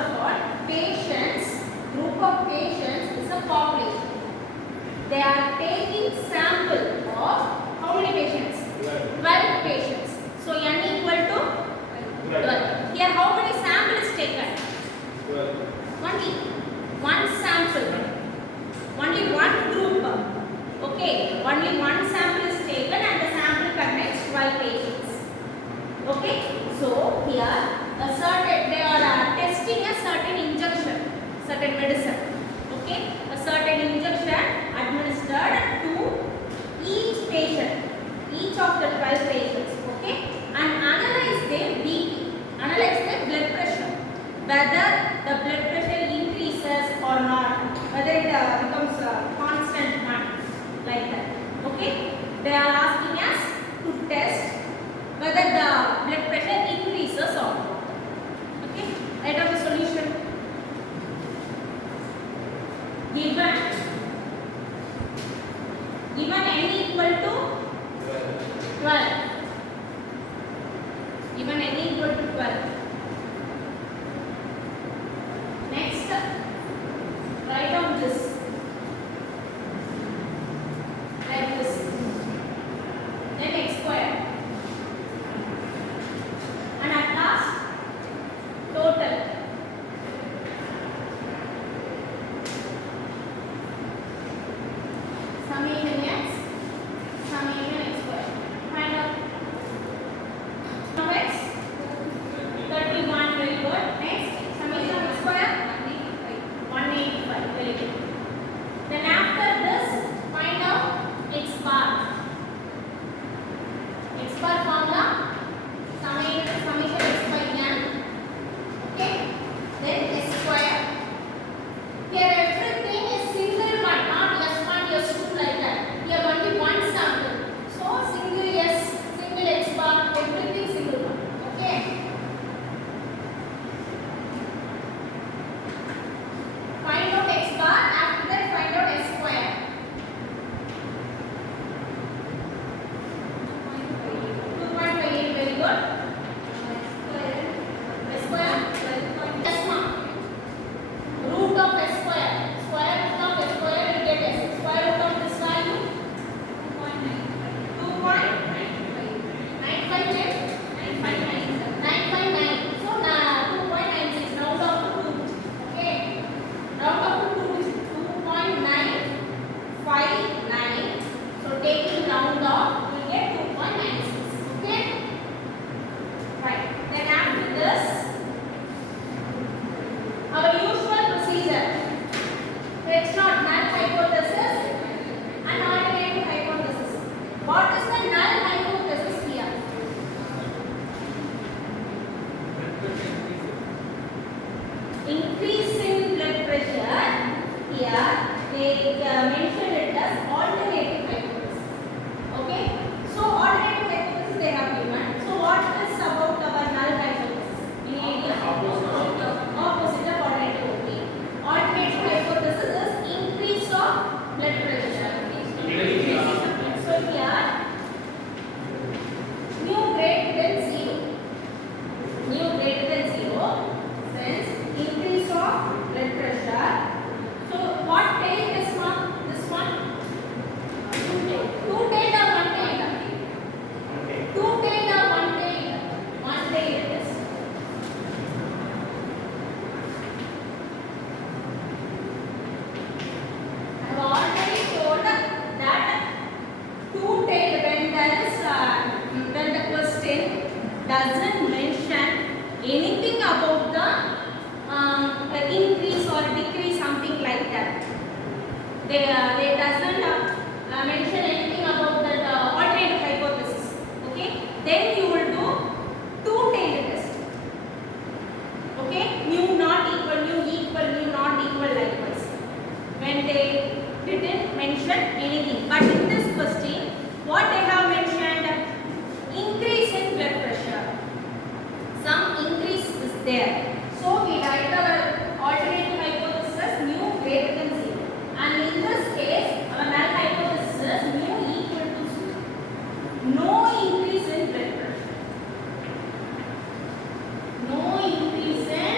of all, patients, group of patients is a population. They are taking sample of how many patients? 12 patients. So n equal to 12. Here how many samples is taken? 12. Only one sample. Only one group. Okay. Only one sample is taken and the sample contains 12 patients. Okay. So here they are testing a certain injection, certain medicine. Okay. A certain injection administered to each patient, each of the 12 patients. Okay. And analyze their BP, analyze their blood pressure, whether the blood pressure increases or not, whether it becomes a constant one, like that. Okay. They are asking us to test whether the blood pressure increases or not. Okay. Write down the solution. Given n equal to 12. Given n equal to 12. Next, write down this. Like this. Then x square. And at last, total. Summation x, summation x square. Find out. Of x, 31, very good. Next, summation of x square, 185, very good. Then after this, find out x bar. X bar formula, summation x by n. Okay. Then s square. Here everything is single one, not S1, S2 like that. Here only one sample. So single S, single x bar, everything single one. Okay. Find out x bar, after that find out s square. 2.58, very good. S square, S mark. Root of s square. Square root of s square will get s. Square root of this value 959. So 2.96 round off to 2. Okay. Round off to 2 is 2.959. So taking round off we get 2.96. Okay. Right. Then after this, our usual procedure. It's not null hypothesis and alternative hypothesis. What is the null hypothesis here? Increase in blood pressure. Here they mention it as alternative hypothesis. Okay. So alternative hypothesis they have given. So what is about our null hypothesis? In area opposite of alternative. Okay. Alternative hypothesis is increase of blood pressure. So here mu greater than 0. Mu greater than 0. Since increase of blood pressure. So what tail this one? This one? Two tail or one tail? Two tail or one tail? One tail it is. I have already told that two tail when there is when the question doesn't mention anything about the increase or decrease, something like that. They doesn't mention anything about that alternative hypothesis. Okay, then you will do two tail test. Okay, mu not equal, mu not equal, likewise. When they didn't mention anything, but in this question, what they have mentioned? Increase in blood pressure. Some increase is there. So we write our alternative hypothesis mu greater than 0. And in this case, our null hypothesis is mu equal to 0. No increase in blood pressure. No increase in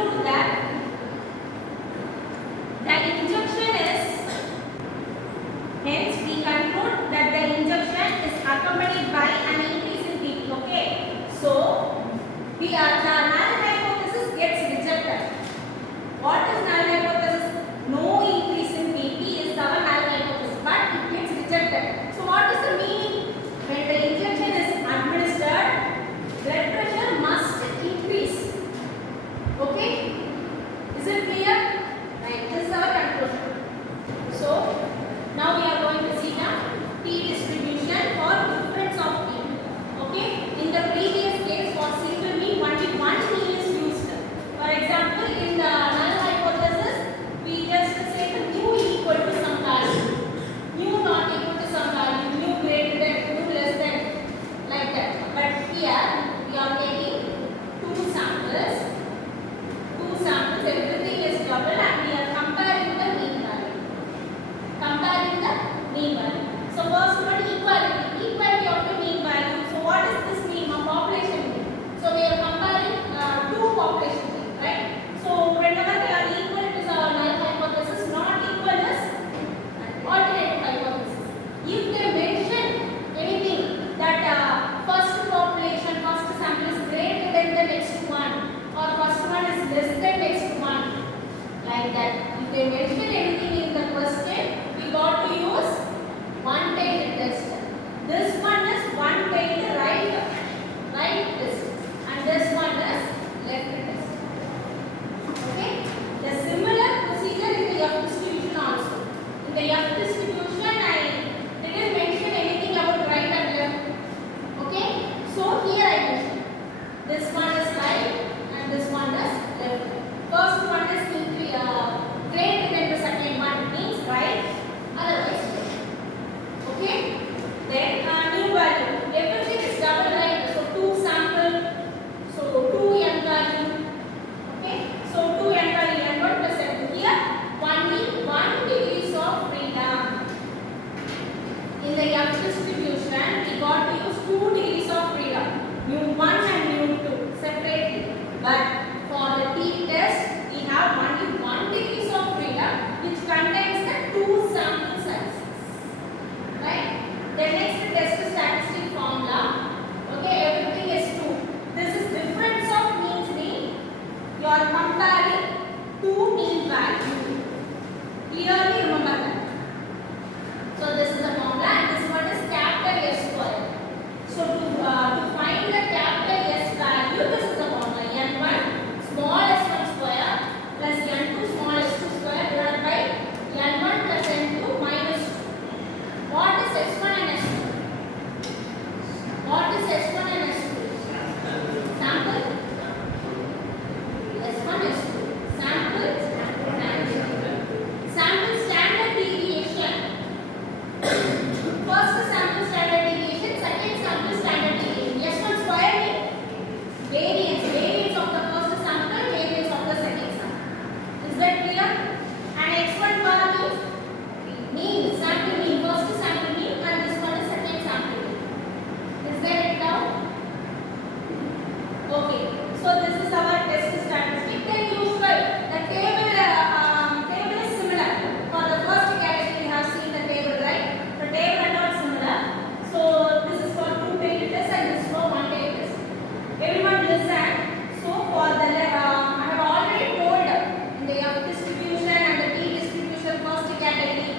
conclude that the injection is, hence we conclude that the injection is accompanied by an increase in BP. Okay, so the null hypothesis gets rejected. What is null hypothesis? No increase in BP is our null hypothesis, but it gets rejected. So what is the meaning? When the injection is administered, blood pressure must increase. Okay, is it clear? Right, this is our conclusion. So now we are going to see the T distribution for difference of T. Okay, in the previous case for single mean only one mean is used. For example, in the null hypothesis we just say the mu equal to some value, mu not equal to some value, mu greater than, mu less than, like that. But here we are taking two samples, everything is double, and we are comparing the mean value. So first one, equality of the mean value. So what does this mean? A population mean. So we are comparing two population mean, right? So whenever they are equal, it is our null hypothesis. Not equal is alternate hypothesis. If they mention anything that first population, first sample is greater than the next one, or first one is less than next one, like that. If they mention anything in the question, we got to use one-tailed test. This one is one-tailed right test, and this one is left test. Okay. The similar procedure in the F distribution also. In the F distribution, I didn't mention anything about right and left. Okay. So here I mentioned this one is right and this one is left. First one is greater than the second one, means right, otherwise left. Okay. Then new value. Everything is double right. So 2 sample. So 2 n value. Okay. So 2 n value n1 plus n2. Here only 1 degrees of freedom. In the F distribution, we got to use 2 degrees of freedom. mu1 and mu2 separately. But for the T test, we have only 1 degrees of freedom, which contains the 2 sample sizes. Right? The next test statistic formula. Okay, everything is 2. This is difference of means mean. You are comparing two mean value. Clearly remember that. So this is the formula, and this one is capital S square. So to find the capital S value, this is the formula. N1 small s1 square plus n2 small s2 square divided by n1 plus n2 minus 2. What is s1 and s2? What is s1 and s2? Sample. s1 s2. Sample. Sample standard deviation. First sample standard deviation, second sample standard deviation. S1 square means variance of the first sample, variance of the second sample. Is that clear? And x1 bar mean, sample mean, first sample mean, and this one is second sample mean. Is there it now? Okay. So this is our test statistic. Then usual, the table is similar. For the first category, we have seen the table, right? The table are not similar. So this is for 2-tailed test and this is for 1-tailed test. Everyone listen. So for the I have already told in the F distribution and the T distribution first category.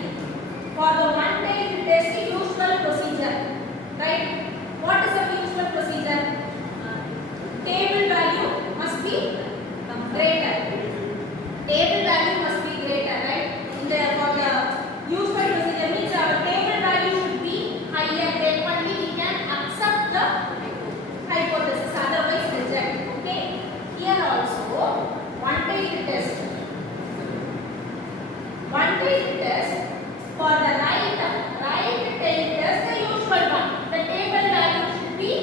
For the 1-tailed test, usual procedure, right? What is the usual procedure? Table value must be greater. Table value must be greater, right? For the usual procedure means our table value should be higher. Then only we can accept the hypothesis. Otherwise, reject. Okay. Here also 1-tailed test. 1-tailed test for the right tail test, the usual one. The table value should be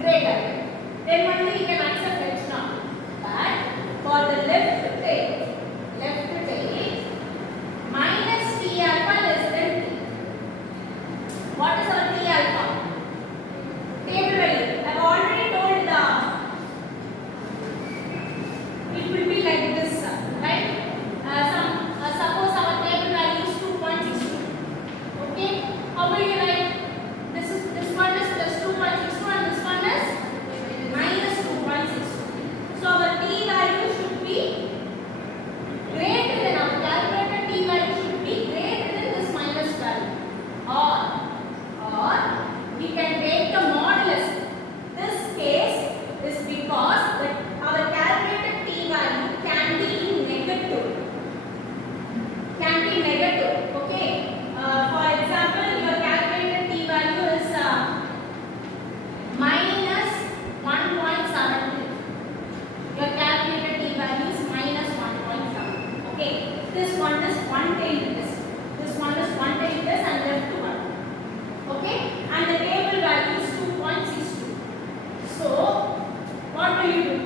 greater. Then only we can accept it now. But for the left tail minus T alpha less than T. What is our T alpha? Table value. I have already told the it will be like this, right? Suppose our table value is 2.62. Okay, how will you write? This one is plus 2.62 and this one is minus 2.62. So our t value should be greater than, our calculated t value should be greater than this minus value. Or we can take the modulus. This case is because our calculated t value can be in negative. Can be negative. Okay. For example, your calculated t value is minus 1.73. Your calculated t value is minus 1.7. Okay. This one is one-tailed test. This one is one-tailed test and left one. Okay. And the table value is 2.62. So, what will you do?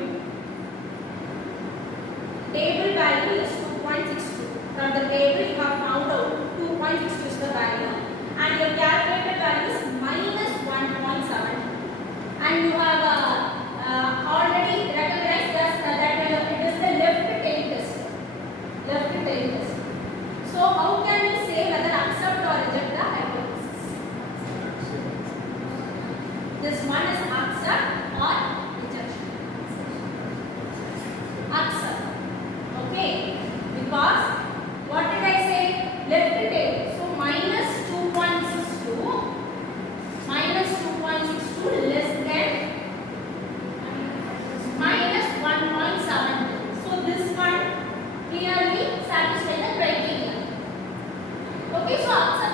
Table value is 2.62. From the table you have found out 2.62 is the value and your calculated value is minus 1.7. And you have already recognized that it is the left tail test. Left tail test. So, how can you say whether accept or reject the hypothesis? This one is accept or rejection. Accept. Okay. Because what did I say? Left tail. So minus 2.62. Minus 2.62 less than minus 1.7. So this one clearly satisfies the criteria. Okay. So accept.